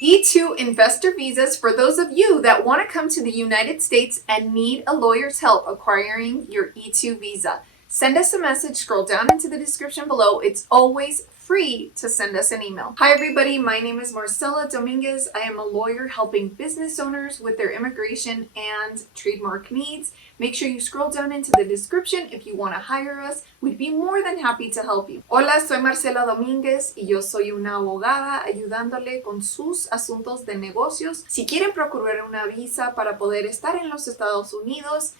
E2 investor visas for those of you that want to come to the United States and need a lawyer's help acquiring your E2 visa. Send us a message, scroll down into the description below. It's always free to send us an email. Hi everybody, my name is Marcella Dominguez. I am a lawyer helping business owners with their immigration and trademark needs. Make sure you scroll down into the description if you want to hire us. We'd be more than happy to help you. Hola, soy Marcela Domínguez y yo soy una abogada ayudándole con sus asuntos de negocios. Si quieren procurar una visa para poder estar en los Estados Unidos,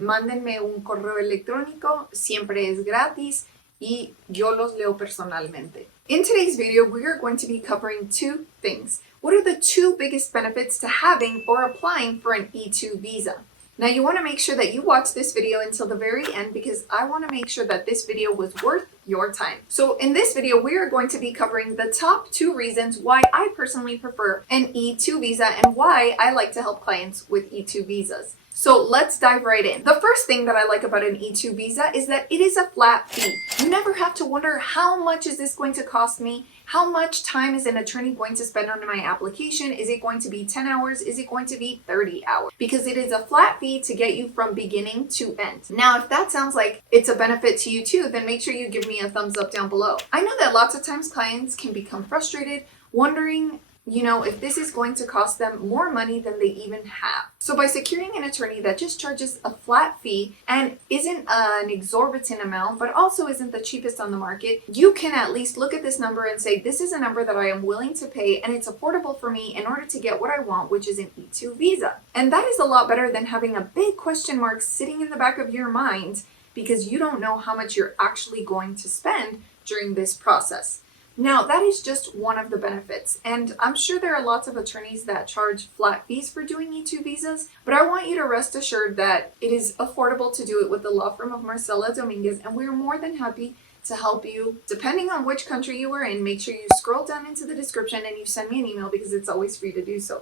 mándenme un correo electrónico, siempre es gratis y yo los leo personalmente. In today's video, we are going to be covering two things. What are the two biggest benefits to having or applying for an E2 visa? Now you want to make sure that you watch this video until the very end because I want to make sure that this video was worth your time. So in this video, we are going to be covering the top 2 reasons why I personally prefer an E2 visa and why I like to help clients with E2 visas. So let's dive right in. The first thing that I like about an E2 visa is that it is a flat fee. You never have to wonder how much is this going to cost me? How much time is an attorney going to spend on my application? Is it going to be 10 hours? Is it going to be 30 hours? Because it is a flat fee to get you from beginning to end. Now, if that sounds like it's a benefit to you too, then make sure you give me a thumbs up down below. I know that lots of times clients can become frustrated, wondering if this is going to cost them more money than they even have. So by securing an attorney that just charges a flat fee and isn't an exorbitant amount, but also isn't the cheapest on the market, you can at least look at this number and say, this is a number that I am willing to pay and it's affordable for me in order to get what I want, which is an E2 visa. And that is a lot better than having a big question mark sitting in the back of your mind because you don't know how much you're actually going to spend during this process. Now, that is just one of the benefits, and I'm sure there are lots of attorneys that charge flat fees for doing E2 visas, but I want you to rest assured that it is affordable to do it with the law firm of Marcella Dominguez, and we're more than happy to help you. Depending on which country you are in, make sure you scroll down into the description and you send me an email because it's always free to do so.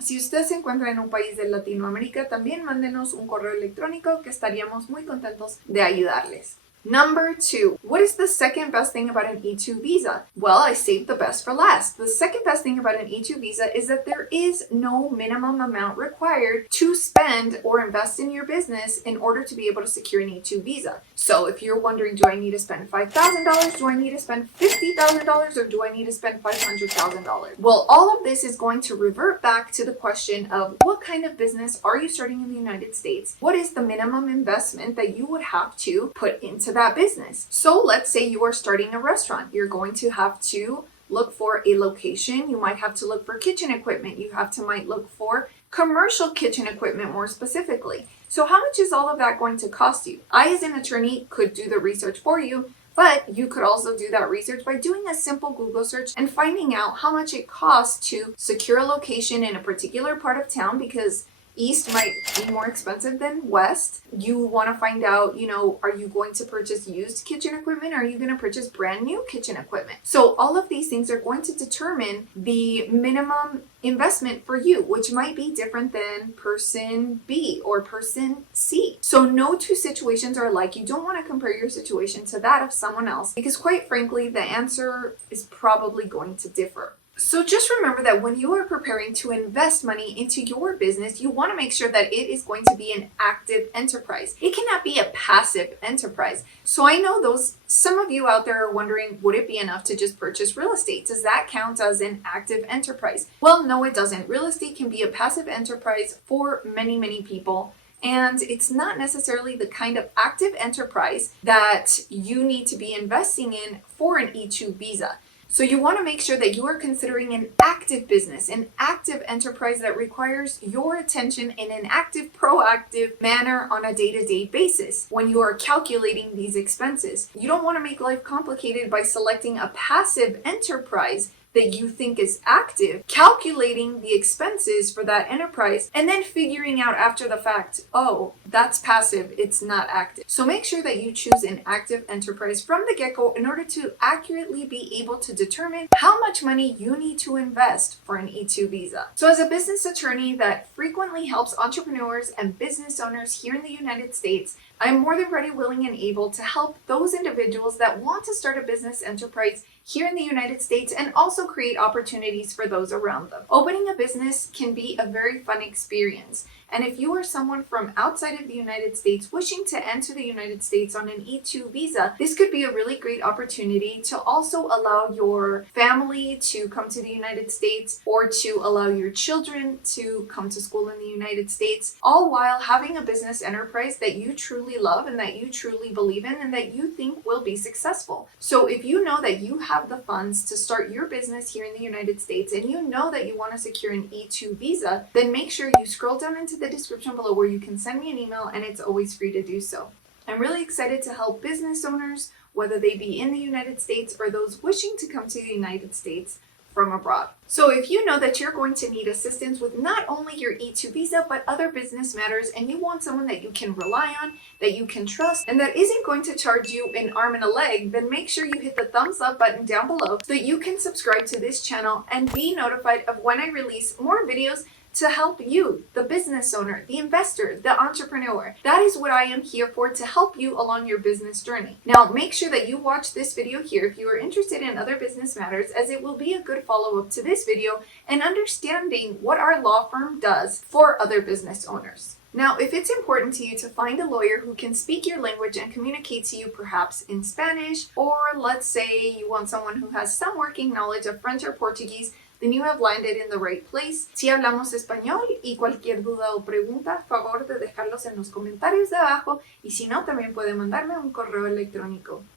Si usted se encuentra en un país de Latinoamérica, también mándenos un correo electrónico que estaríamos muy contentos de ayudarles. Number 2, what is the second best thing about an E2 visa? Well, I saved the best for last. The second best thing about an E2 visa is that there is no minimum amount required to spend or invest in your business in order to be able to secure an E2 visa. So if you're wondering, do I need to spend $5,000? Do I need to spend $50,000? Or do I need to spend $500,000? Well, all of this is going to revert back to the question of what kind of business are you starting in the United States? What is the minimum investment that you would have to put into that business? So let's say you are starting a restaurant. You're going to have to look for a location. You might have to look for kitchen equipment. You might look for commercial kitchen equipment more specifically. So how much is all of that going to cost you? I, as an attorney, could do the research for you, but you could also do that research by doing a simple Google search and finding out how much it costs to secure a location in a particular part of town, because East might be more expensive than West. You want to find out, are you going to purchase used kitchen equipment? Or are you going to purchase brand new kitchen equipment? So all of these things are going to determine the minimum investment for you, which might be different than person B or person C. So no two situations are alike. You don't want to compare your situation to that of someone else because quite frankly, the answer is probably going to differ. So just remember that when you are preparing to invest money into your business, you want to make sure that it is going to be an active enterprise. It cannot be a passive enterprise. So I know some of you out there are wondering, would it be enough to just purchase real estate? Does that count as an active enterprise? Well, no, it doesn't. Real estate can be a passive enterprise for many, many people. And it's not necessarily the kind of active enterprise that you need to be investing in for an E2 visa. So you want to make sure that you are considering an active business, an active enterprise that requires your attention in an active, proactive manner on a day-to-day basis when you are calculating these expenses. You don't want to make life complicated by selecting a passive enterprise that you think is active, calculating the expenses for that enterprise, and then figuring out after the fact, oh, that's passive, it's not active. So make sure that you choose an active enterprise from the get-go in order to accurately be able to determine how much money you need to invest for an E2 visa. So as a business attorney that frequently helps entrepreneurs and business owners here in the United States, I'm more than ready, willing, and able to help those individuals that want to start a business enterprise here in the United States and also create opportunities for those around them. Opening a business can be a very fun experience. And if you are someone from outside of the United States wishing to enter the United States on an E2 visa, this could be a really great opportunity to also allow your family to come to the United States or to allow your children to come to school in the United States, all while having a business enterprise that you truly love and that you truly believe in and that you think will be successful. So if you know that you have the funds to start your business here in the United States and you know that you want to secure an E2 visa, then make sure you scroll down into the description below where you can send me an email, and it's always free to do so. I'm really excited to help business owners, whether they be in the United States or those wishing to come to the United States from abroad. So if you know that you're going to need assistance with not only your E2 visa, but other business matters, and you want someone that you can rely on, that you can trust, and that isn't going to charge you an arm and a leg, then make sure you hit the thumbs up button down below so that you can subscribe to this channel and be notified of when I release more videos to help you, the business owner, the investor, the entrepreneur. That is what I am here for, to help you along your business journey. Now, make sure that you watch this video here if you are interested in other business matters, as it will be a good follow-up to this video and understanding what our law firm does for other business owners. Now, if it's important to you to find a lawyer who can speak your language and communicate to you perhaps in Spanish, or let's say you want someone who has some working knowledge of French or Portuguese, then you have landed in the right place. Si hablamos español, y cualquier duda o pregunta, favor de dejarlos en los comentarios de abajo, y si no, también puede mandarme un correo electrónico.